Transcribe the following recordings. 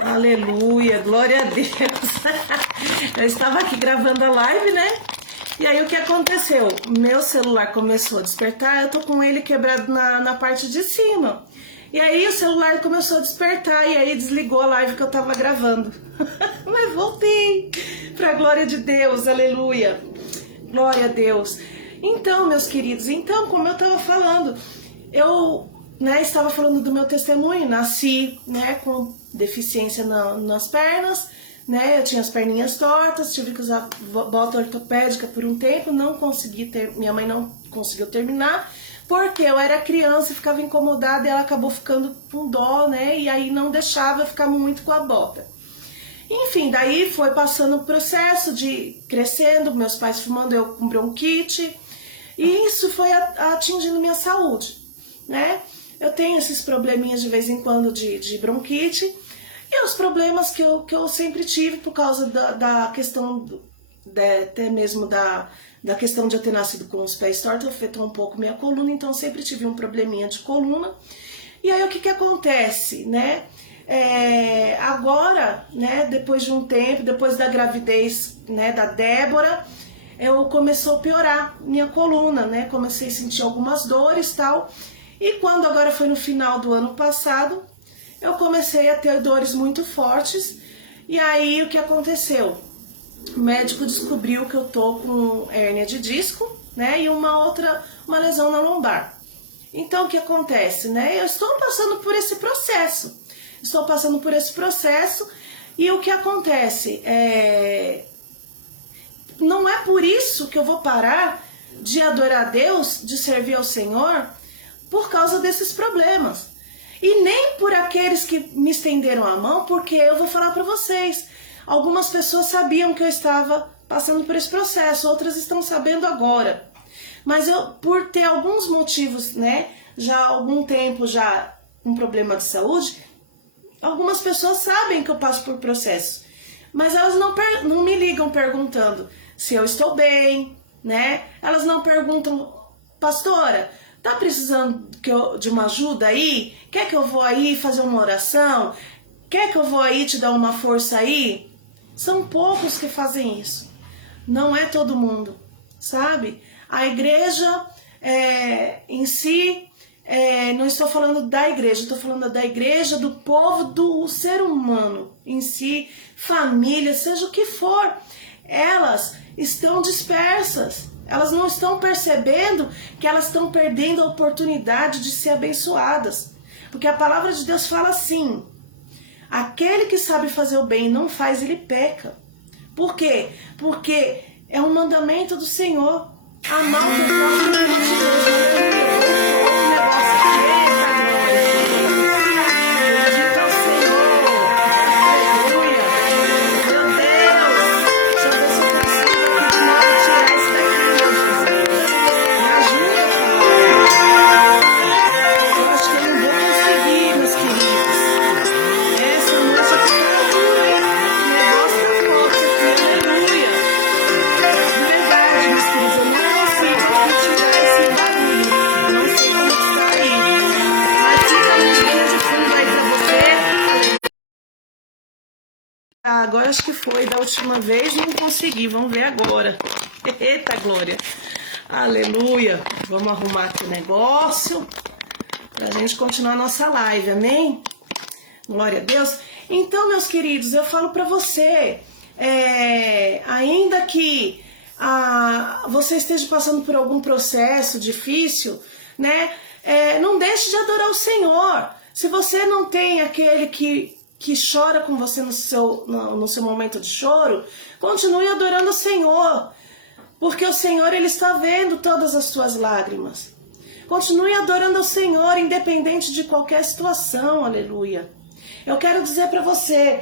Aleluia, glória a Deus. Eu estava aqui gravando a live, né? E aí o que aconteceu? Meu celular começou a despertar, eu tô com ele quebrado na parte de cima. E aí o celular começou a despertar e aí desligou a live que eu tava gravando. Mas voltei, pra glória de Deus, aleluia. Glória a Deus. Então, meus queridos, como eu tava falando, eu estava falando do meu testemunho, nasci com deficiência nas pernas, eu tinha as perninhas tortas, tive que usar bota ortopédica por um tempo, minha mãe não conseguiu terminar, porque eu era criança e ficava incomodada e ela acabou ficando com dó, e aí não deixava eu ficar muito com a bota. Enfim, daí foi passando o processo de crescendo, meus pais fumando, eu com bronquite, e isso foi atingindo minha saúde, Eu tenho esses probleminhas de vez em quando de bronquite, e os problemas que eu sempre tive por causa da questão, até mesmo da questão de eu ter nascido com os pés tortos, afetou um pouco minha coluna, então eu sempre tive um probleminha de coluna. E aí o que acontece, agora, depois de um tempo, depois da gravidez, da Débora, eu começou a piorar minha coluna, comecei a sentir algumas dores e tal, e quando agora foi no final do ano passado, eu comecei a ter dores muito fortes, e aí o que aconteceu? O médico descobriu que eu tô com hérnia de disco, e uma lesão na lombar. Então o que acontece, Eu estou passando por esse processo, e o que acontece? Não é por isso que eu vou parar de adorar a Deus, de servir ao Senhor, por causa desses problemas. E nem por aqueles que me estenderam a mão, porque eu vou falar para vocês, algumas pessoas sabiam que eu estava passando por esse processo, outras estão sabendo agora. Mas eu, por ter alguns motivos, já há algum tempo já um problema de saúde, algumas pessoas sabem que eu passo por processo, mas elas não me ligam perguntando se eu estou bem, Elas não perguntam, pastora, tá precisando de uma ajuda aí? Quer que eu vou aí fazer uma oração? Quer que eu vou aí te dar uma força aí? São poucos que fazem isso. Não é todo mundo, sabe? A igreja em si, não estou falando da igreja, estou falando da igreja, do povo, do ser humano em si, família, seja o que for. Elas estão dispersas. Elas não estão percebendo que elas estão perdendo a oportunidade de ser abençoadas. Porque a palavra de Deus fala assim, aquele que sabe fazer o bem e não faz, ele peca. Por quê? Porque é um mandamento do Senhor. Amar o próximo como a ti mesmo. Agora acho que foi da última vez, não consegui, vamos ver agora. Eita glória, aleluia. Vamos arrumar aqui o negócio pra gente continuar a nossa live, amém? Glória a Deus. Então, meus queridos, eu falo pra você, ainda que você esteja passando por algum processo difícil, não deixe de adorar o Senhor. Se você não tem aquele que chora com você no seu momento de choro, continue adorando o Senhor, porque o Senhor, Ele está vendo todas as suas lágrimas. Continue adorando o Senhor, independente de qualquer situação, aleluia. Eu quero dizer para você,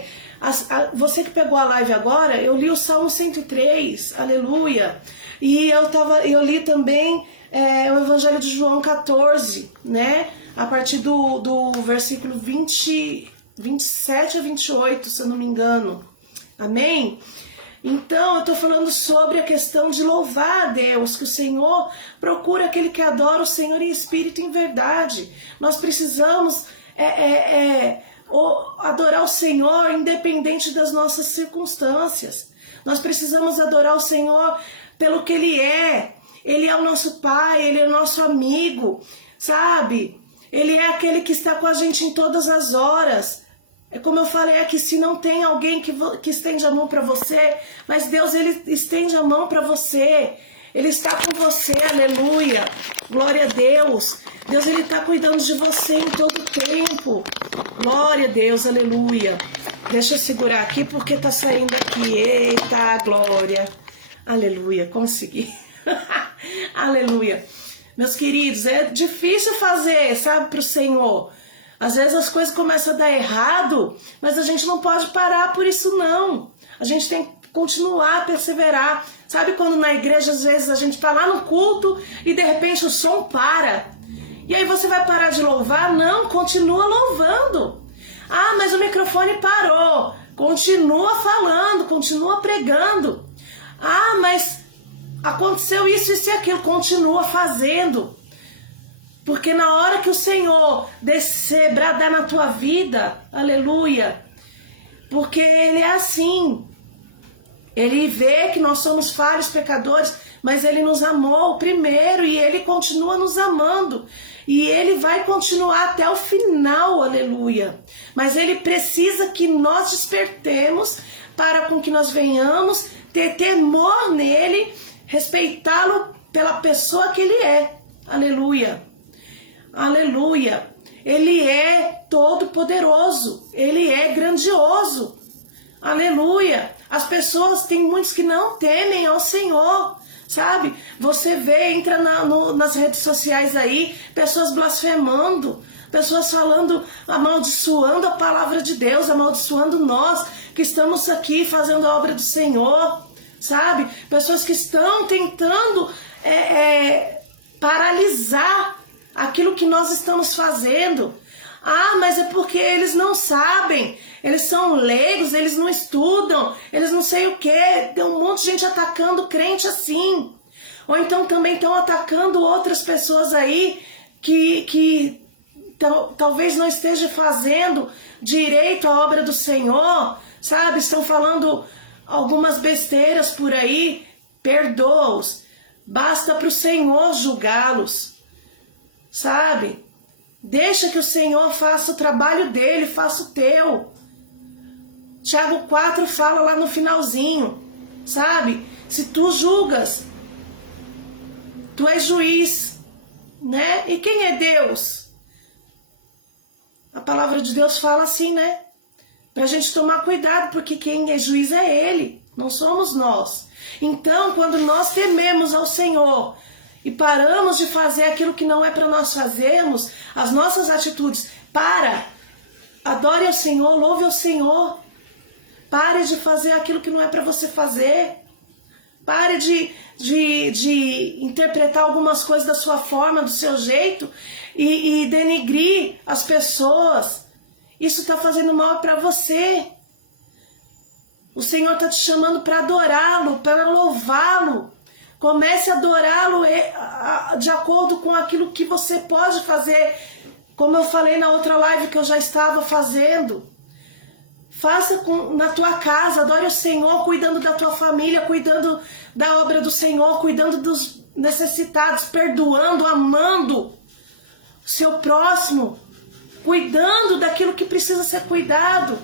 você que pegou a live agora, eu li o Salmo 103, aleluia, e eu li também o Evangelho de João 14, a partir do versículo 27 a 28, se eu não me engano. Amém? Então, eu estou falando sobre a questão de louvar a Deus, que o Senhor procura aquele que adora o Senhor em espírito e em verdade. Nós precisamos adorar o Senhor independente das nossas circunstâncias. Nós precisamos adorar o Senhor pelo que Ele é. Ele é o nosso Pai, Ele é o nosso amigo, sabe? Ele é aquele que está com a gente em todas as horas. É como eu falei aqui, se não tem alguém que estende a mão para você, mas Deus, Ele estende a mão para você. Ele está com você, aleluia. Glória a Deus. Deus, Ele está cuidando de você em todo tempo. Glória a Deus, aleluia. Deixa eu segurar aqui porque está saindo aqui. Eita, glória. Aleluia, consegui. Aleluia. Meus queridos, é difícil fazer, sabe, para o Senhor. Às vezes as coisas começam a dar errado, mas a gente não pode parar por isso não. A gente tem que continuar a perseverar. Sabe quando na igreja às vezes a gente está lá no culto e de repente o som para. E aí você vai parar de louvar? Não, continua louvando. Ah, mas o microfone parou. Continua falando, continua pregando. Ah, mas aconteceu isso e aquilo. Continua fazendo. Porque na hora que o Senhor descer, bradar na tua vida, aleluia, porque Ele é assim. Ele vê que nós somos falhos, pecadores, mas Ele nos amou primeiro e Ele continua nos amando. E Ele vai continuar até o final, aleluia. Mas Ele precisa que nós despertemos para com que nós venhamos ter temor nele, respeitá-lo pela pessoa que Ele é, aleluia. Aleluia. Ele é todo poderoso, Ele é grandioso, aleluia. As pessoas, tem muitos que não temem ao Senhor, sabe? Você vê, entra nas redes sociais aí, pessoas blasfemando, pessoas falando, amaldiçoando a palavra de Deus, amaldiçoando nós que estamos aqui fazendo a obra do Senhor, sabe? Pessoas que estão tentando paralisar aquilo que nós estamos fazendo. Ah, mas é porque eles não sabem, eles são leigos, eles não estudam, eles não sei o quê. Tem um monte de gente atacando crente assim. Ou então também estão atacando outras pessoas aí que talvez não estejam fazendo direito a obra do Senhor, sabe? Estão falando algumas besteiras por aí. Perdoa-os, basta para o Senhor julgá-los. Sabe? Deixa que o Senhor faça o trabalho dele, faça o teu. Tiago 4 fala lá no finalzinho, sabe? Se tu julgas, tu és juiz, né? E quem é Deus? A palavra de Deus fala assim, né? Pra gente tomar cuidado, porque quem é juiz é Ele, não somos nós. Então, quando nós tememos ao Senhor e paramos de fazer aquilo que não é para nós fazermos, as nossas atitudes, adore ao Senhor, louve ao Senhor. Pare de fazer aquilo que não é para você fazer. Pare de interpretar algumas coisas da sua forma, do seu jeito e denegrir as pessoas. Isso está fazendo mal para você. O Senhor está te chamando para adorá-lo, para louvá-lo. Comece a adorá-lo de acordo com aquilo que você pode fazer. Como eu falei na outra live que eu já estava fazendo. Faça na tua casa, adore o Senhor, cuidando da tua família, cuidando da obra do Senhor, cuidando dos necessitados, perdoando, amando o seu próximo, cuidando daquilo que precisa ser cuidado.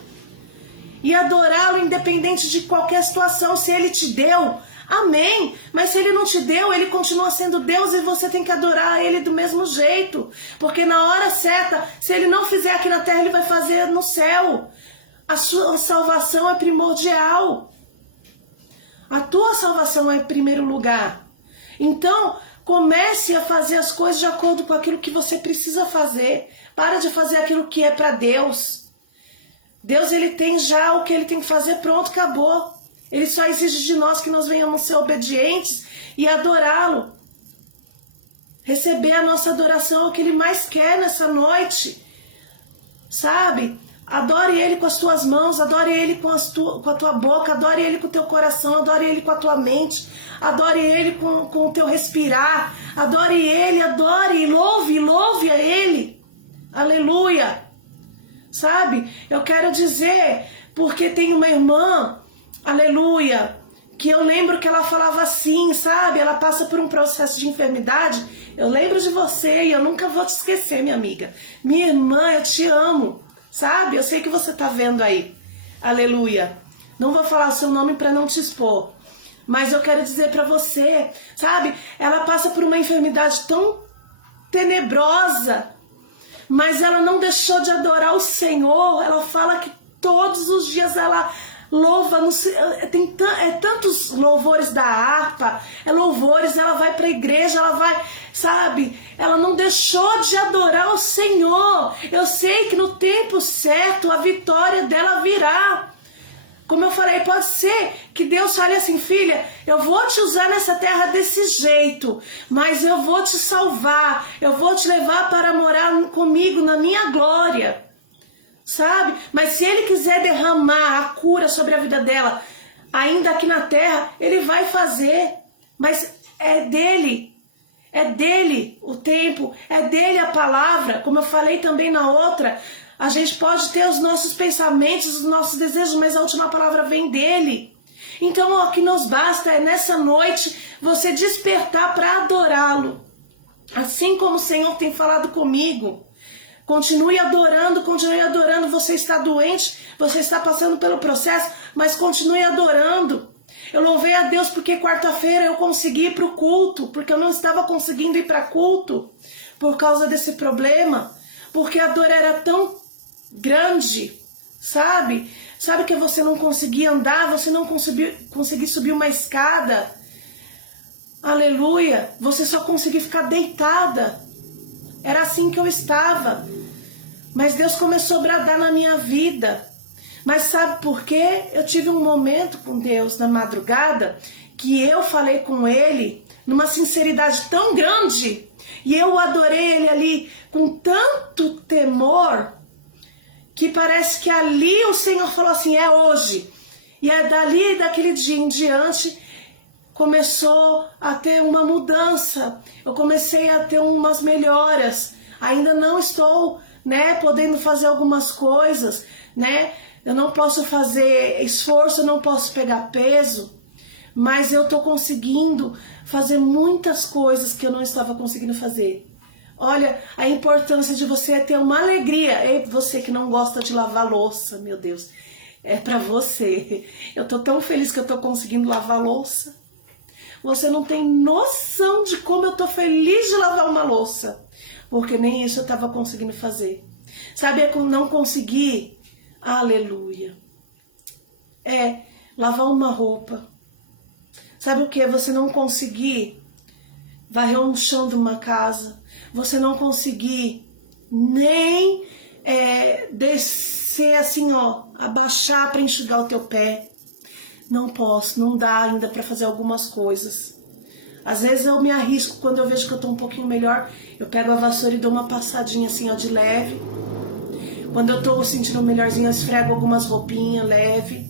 E adorá-lo independente de qualquer situação. Se Ele te deu, amém. Mas se Ele não te deu, Ele continua sendo Deus e você tem que adorar Ele do mesmo jeito. Porque na hora certa, se Ele não fizer aqui na terra, Ele vai fazer no céu. A sua salvação é primordial. A tua salvação é em primeiro lugar. Então, comece a fazer as coisas de acordo com aquilo que você precisa fazer. Para de fazer aquilo que é para Deus. Deus, Ele tem já o que Ele tem que fazer, pronto, acabou. Ele só exige de nós que nós venhamos ser obedientes e adorá-lo. Receber a nossa adoração é o que Ele mais quer nessa noite. Sabe? Adore Ele com as tuas mãos, adore Ele com a tua boca, adore Ele com o teu coração, adore Ele com a tua mente, adore Ele com o teu respirar, adore Ele, adore, louve a Ele. Aleluia. sabe? Eu quero dizer, porque tem uma irmã, aleluia, que eu lembro que ela falava assim, sabe? Ela passa por um processo de enfermidade. Eu lembro de você e eu nunca vou te esquecer, minha amiga. Minha irmã, eu te amo, sabe? Eu sei que você tá vendo aí. Aleluia. Não vou falar o seu nome para não te expor. Mas eu quero dizer para você, sabe? Ela passa por uma enfermidade tão tenebrosa, mas ela não deixou de adorar o Senhor. Ela fala que todos os dias ela louva, tem tantos louvores da harpa, louvores, ela vai para a igreja, ela vai, sabe, ela não deixou de adorar o Senhor. Eu sei que no tempo certo a vitória dela virá. Como eu falei, pode ser que Deus fale assim, filha, eu vou te usar nessa terra desse jeito, mas eu vou te salvar, eu vou te levar para morar comigo na minha glória. Sabe? Mas se ele quiser derramar a cura sobre a vida dela, ainda aqui na terra, ele vai fazer. Mas é dele o tempo, é dele a palavra. Como eu falei também na outra, a gente pode ter os nossos pensamentos, os nossos desejos, mas a última palavra vem dele. Então o que nos basta é nessa noite você despertar para adorá-lo. Assim como o Senhor tem falado comigo. Continue adorando, você está doente, você está passando pelo processo, mas continue adorando. Eu louvei a Deus porque quarta-feira eu consegui ir para o culto, porque eu não estava conseguindo ir para culto por causa desse problema, porque a dor era tão grande, sabe? Sabe que você não conseguia andar, você não conseguia subir uma escada, aleluia, você só conseguia ficar deitada. Era assim que eu estava. Mas Deus começou a bradar na minha vida. Mas sabe por quê? Eu tive um momento com Deus na madrugada que eu falei com Ele numa sinceridade tão grande e eu adorei Ele ali com tanto temor que parece que ali o Senhor falou assim, é hoje. E é dali, daquele dia em diante, começou a ter uma mudança, eu comecei a ter umas melhoras. Ainda não estou, podendo fazer algumas coisas, eu não posso fazer esforço, eu não posso pegar peso, mas eu estou conseguindo fazer muitas coisas que eu não estava conseguindo fazer. Olha, a importância de você ter uma alegria. Ei, você que não gosta de lavar louça, meu Deus, é pra você. Eu tô tão feliz que eu tô conseguindo lavar louça. Você não tem noção de como eu tô feliz de lavar uma louça, porque nem isso eu tava conseguindo fazer. Sabe, é não conseguir, aleluia, lavar uma roupa. Sabe o que? Você não conseguir varrer um chão de uma casa. Você não conseguir nem descer assim, abaixar para enxugar o teu pé. Não posso, não dá ainda para fazer algumas coisas. Às vezes eu me arrisco, quando eu vejo que eu tô um pouquinho melhor, eu pego a vassoura e dou uma passadinha assim, de leve. Quando eu tô sentindo melhorzinho, eu esfrego algumas roupinhas leve.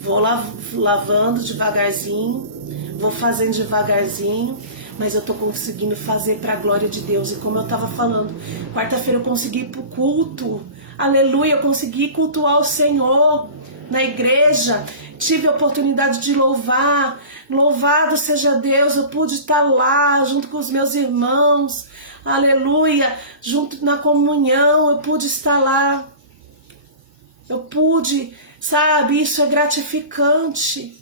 Vou lavando devagarzinho, vou fazendo devagarzinho, mas eu tô conseguindo fazer para a glória de Deus. E como eu tava falando, quarta-feira eu consegui ir pro culto, aleluia, eu consegui cultuar o Senhor na igreja, tive a oportunidade de louvar, louvado seja Deus, eu pude estar lá junto com os meus irmãos, aleluia, junto na comunhão, eu pude estar lá, eu pude, sabe, isso é gratificante.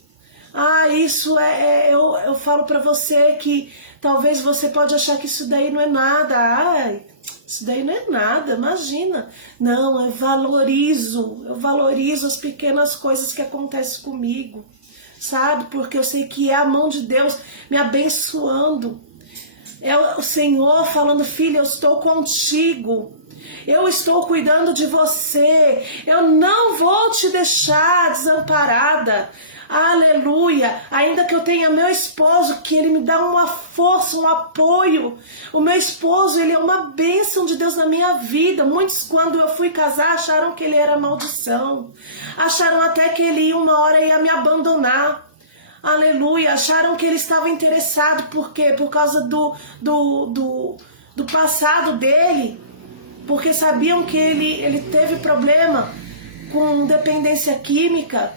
Isso eu falo pra você que talvez você pode achar que isso daí não é nada. Isso daí não é nada, imagina. Não, eu valorizo as pequenas coisas que acontecem comigo, sabe? Porque eu sei que é a mão de Deus me abençoando. É o Senhor falando, filha, eu estou contigo. Eu estou cuidando de você. Eu não vou te deixar desamparada. Aleluia, ainda que eu tenha meu esposo, que ele me dá uma força, um apoio. O meu esposo, ele é uma bênção de Deus na minha vida. Muitos, quando eu fui casar, acharam que ele era maldição. Acharam até que ele uma hora ia me abandonar. Aleluia, acharam que ele estava interessado. Por quê? Por causa do passado dele. porque sabiam que ele teve problema com dependência química,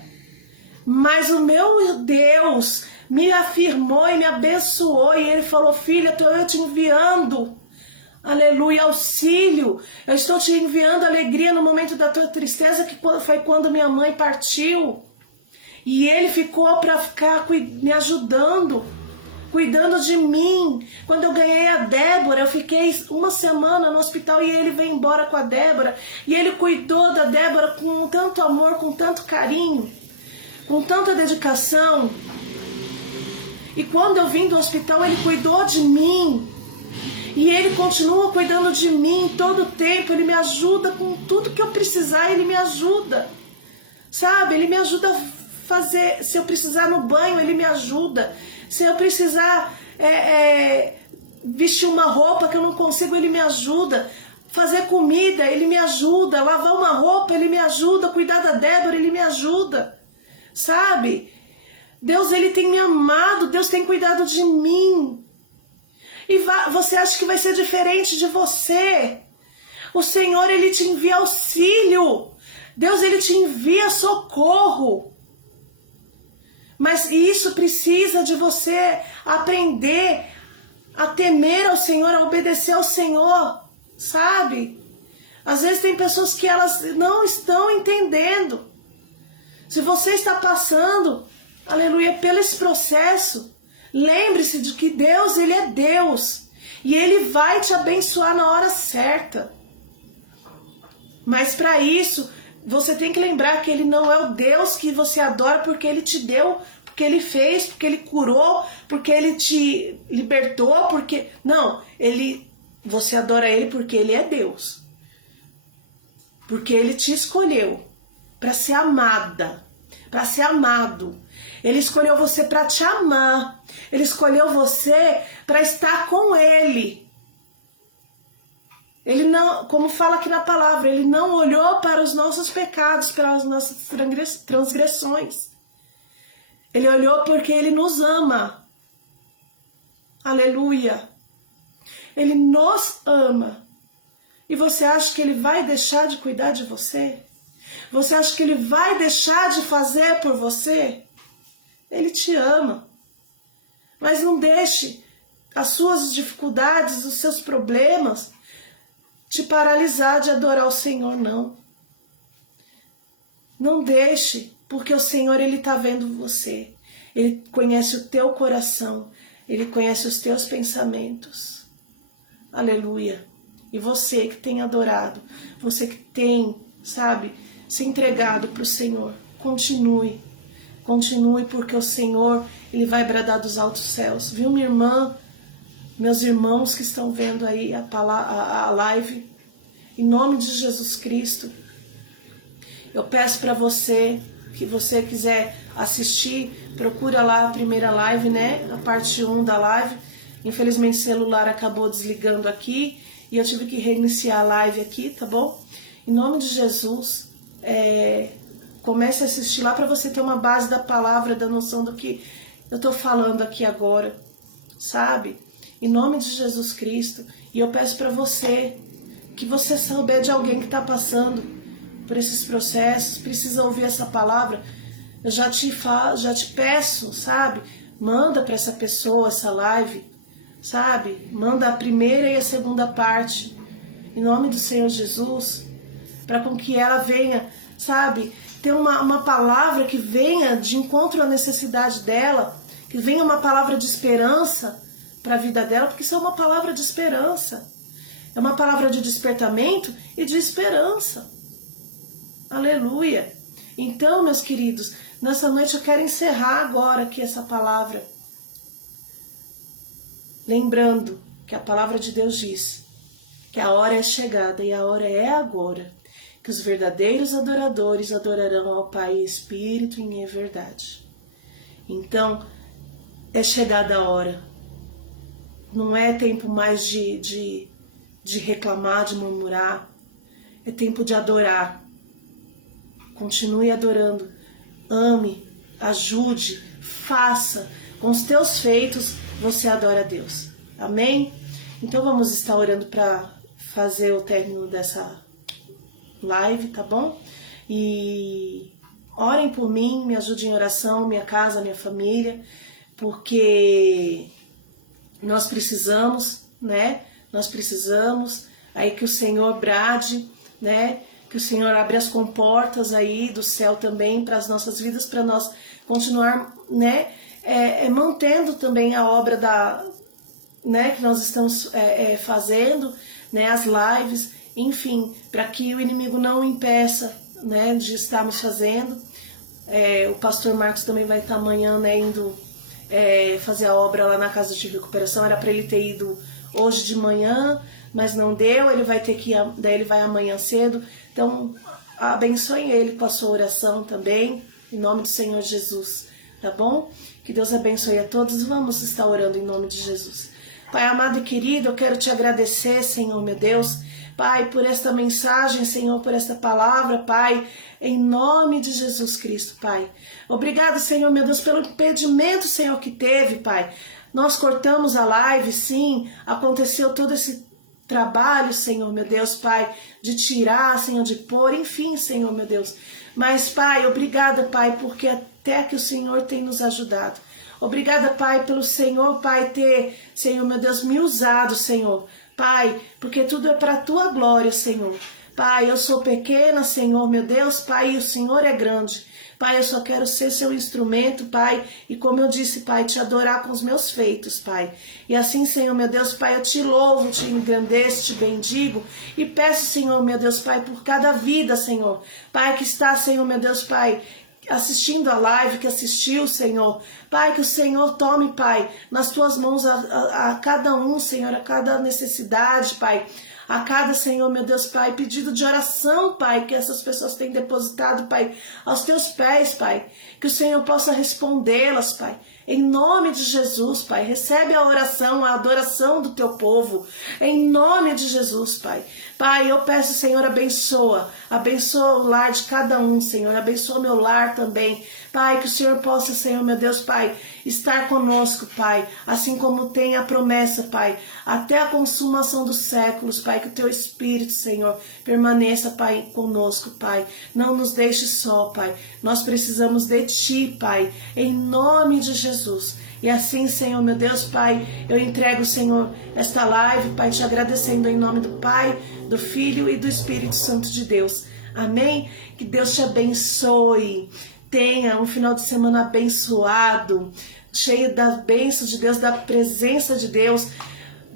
mas o meu Deus me afirmou e me abençoou, e ele falou: filha, estou eu te enviando, aleluia, auxílio, eu estou te enviando alegria no momento da tua tristeza, que foi quando minha mãe partiu, e ele ficou para ficar me ajudando, cuidando de mim. Quando eu ganhei a Débora, eu fiquei uma semana no hospital e ele veio embora com a Débora, e ele cuidou da Débora com tanto amor, com tanto carinho, com tanta dedicação. E quando eu vim do hospital, ele cuidou de mim. E ele continua cuidando de mim todo o tempo. Ele me ajuda com tudo que eu precisar, ele me ajuda. Sabe? Ele me ajuda a fazer. Se eu precisar no banho, ele me ajuda. Se eu precisar vestir uma roupa que eu não consigo, ele me ajuda. Fazer comida, ele me ajuda. Lavar uma roupa, ele me ajuda. Cuidar da Débora, ele me ajuda. Sabe? Deus, ele tem me amado, Deus tem cuidado de mim. E você acha que vai ser diferente de você? O Senhor, ele te envia auxílio. Deus, ele te envia socorro. Mas isso precisa de você aprender a temer ao Senhor, a obedecer ao Senhor, sabe? Às vezes tem pessoas que elas não estão entendendo. Se você está passando, aleluia, pelo esse processo, lembre-se de que Deus, ele é Deus. E ele vai te abençoar na hora certa. Mas para isso, você tem que lembrar que ele não é o Deus que você adora porque ele te deu, porque ele fez, porque ele curou, porque ele te libertou, porque... Não, você adora ele porque ele é Deus. Porque ele te escolheu para ser amada, para ser amado. Ele escolheu você para te amar. Ele escolheu você para estar com ele. Ele não, como fala aqui na palavra, ele não olhou para os nossos pecados, para as nossas transgressões. Ele olhou porque ele nos ama. Aleluia. Ele nos ama. E você acha que ele vai deixar de cuidar de você? Você acha que ele vai deixar de fazer por você? Ele te ama. Mas não deixe as suas dificuldades, os seus problemas te paralisar de adorar o Senhor, não. Não deixe, porque o Senhor, ele está vendo você. Ele conhece o teu coração. Ele conhece os teus pensamentos. Aleluia. E você que tem adorado, você que tem, sabe, se entregado para o Senhor, continue. Continue, porque o Senhor, ele vai bradar dos altos céus. Viu, minha irmã? Meus irmãos que estão vendo aí a live, em nome de Jesus Cristo, eu peço para você, que você quiser assistir, procura lá a primeira live, né? A parte 1 da live. Infelizmente o celular acabou desligando aqui e eu tive que reiniciar a live aqui, tá bom? Em nome de Jesus, comece a assistir lá para você ter uma base da palavra, da noção do que eu tô falando aqui agora, sabe? Em nome de Jesus Cristo. E eu peço para você, que você souber de alguém que está passando por esses processos, precisa ouvir essa palavra, eu já te peço, sabe? Manda para essa pessoa essa live, sabe? Manda a primeira e a segunda parte, em nome do Senhor Jesus, para com que ela venha, sabe? Ter uma palavra que venha de encontro à necessidade dela, que venha uma palavra de esperança para a vida dela, porque isso é uma palavra de esperança. É uma palavra de despertamento e de esperança. Aleluia. Então, meus queridos, nessa noite eu quero encerrar agora aqui essa palavra. Lembrando que a palavra de Deus diz que a hora é chegada e a hora é agora, que os verdadeiros adoradores adorarão ao Pai em espírito e em verdade. Então, é chegada a hora. Não é tempo mais de reclamar, de murmurar. É tempo de adorar. Continue adorando. Ame, ajude, faça. Com os teus feitos, você adora a Deus. Amém? Então vamos estar orando para fazer o término dessa live, tá bom? E orem por mim, me ajudem em oração, minha casa, minha família, porque nós precisamos, né? Nós precisamos aí que o Senhor brade, né? Que o Senhor abra as comportas aí do céu também para as nossas vidas, para nós continuar, né? Mantendo também a obra né? Que nós estamos fazendo, né? As lives, enfim, para que o inimigo não impeça, né? De estarmos fazendo. O pastor Marcos também vai estar amanhã, né? Indo fazer a obra lá na casa de recuperação. Era para ele ter ido hoje de manhã, mas não deu. Ele vai ter que ir, daí ele vai amanhã cedo. Então, abençoe ele com a sua oração também, em nome do Senhor Jesus, tá bom? Que Deus abençoe a todos. Vamos estar orando em nome de Jesus. Pai amado e querido, eu quero te agradecer, Senhor, meu Deus, Pai, por esta mensagem, Senhor, por esta palavra, Pai, em nome de Jesus Cristo, Pai. Obrigado, Senhor, meu Deus, pelo impedimento, Senhor, que teve, Pai. Nós cortamos a live, sim, aconteceu todo esse trabalho, Senhor, meu Deus, Pai, de tirar, Senhor, de pôr, enfim, Senhor, meu Deus. Mas, Pai, obrigada, Pai, porque até que o Senhor tem nos ajudado. Obrigada, Pai, pelo Senhor, Pai, ter, Senhor, meu Deus, me usado, Senhor. Pai, porque tudo é para a Tua glória, Senhor. Pai, eu sou pequena, Senhor, meu Deus, Pai, e o Senhor é grande. Pai, eu só quero ser seu instrumento, Pai, e como eu disse, Pai, te adorar com os meus feitos, Pai. E assim, Senhor, meu Deus, Pai, eu te louvo, te engrandeço, te bendigo e peço, Senhor, meu Deus, Pai, por cada vida, Senhor. Pai, que está, Senhor, meu Deus, Pai, assistindo a live, que assistiu, Senhor. Pai, que o Senhor tome, Pai, nas Tuas mãos a cada um, Senhor, a cada necessidade, Pai. A cada, Senhor, meu Deus, Pai, pedido de oração, Pai, que essas pessoas têm depositado, Pai, aos Teus pés, Pai. Que o Senhor possa respondê-las, Pai. Em nome de Jesus, Pai, recebe a oração, a adoração do Teu povo. Em nome de Jesus, Pai. Pai, eu peço, Senhor, abençoa o lar de cada um, Senhor. Abençoa meu lar também. Pai, que o Senhor possa, Senhor, meu Deus, Pai, estar conosco, Pai, assim como tem a promessa, Pai, até a consumação dos séculos, Pai, que o Teu Espírito, Senhor, permaneça, Pai, conosco, Pai. Não nos deixe só, Pai. Nós precisamos de Ti, Pai, em nome de Jesus. E assim, Senhor, meu Deus, Pai, eu entrego, Senhor, esta live, Pai, te agradecendo em nome do Pai, do Filho e do Espírito Santo de Deus. Amém? Que Deus te abençoe. Tenha um final de semana abençoado, cheio das bênçãos de Deus, da presença de Deus,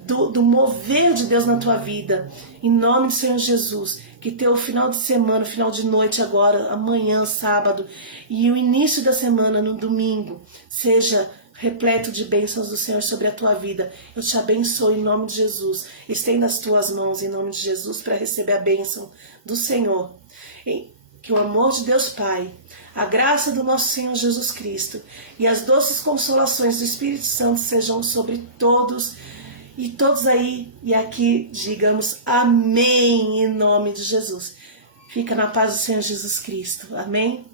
do mover de Deus na tua vida. Em nome do Senhor Jesus, que teu final de semana, final de noite agora, amanhã, sábado, e o início da semana, no domingo, seja repleto de bênçãos do Senhor sobre a tua vida. Eu te abençoo em nome de Jesus. Estenda as tuas mãos em nome de Jesus para receber a bênção do Senhor. Que o amor de Deus Pai, a graça do nosso Senhor Jesus Cristo e as doces consolações do Espírito Santo sejam sobre todos e todos aí e aqui digamos amém em nome de Jesus. Fica na paz do Senhor Jesus Cristo. Amém?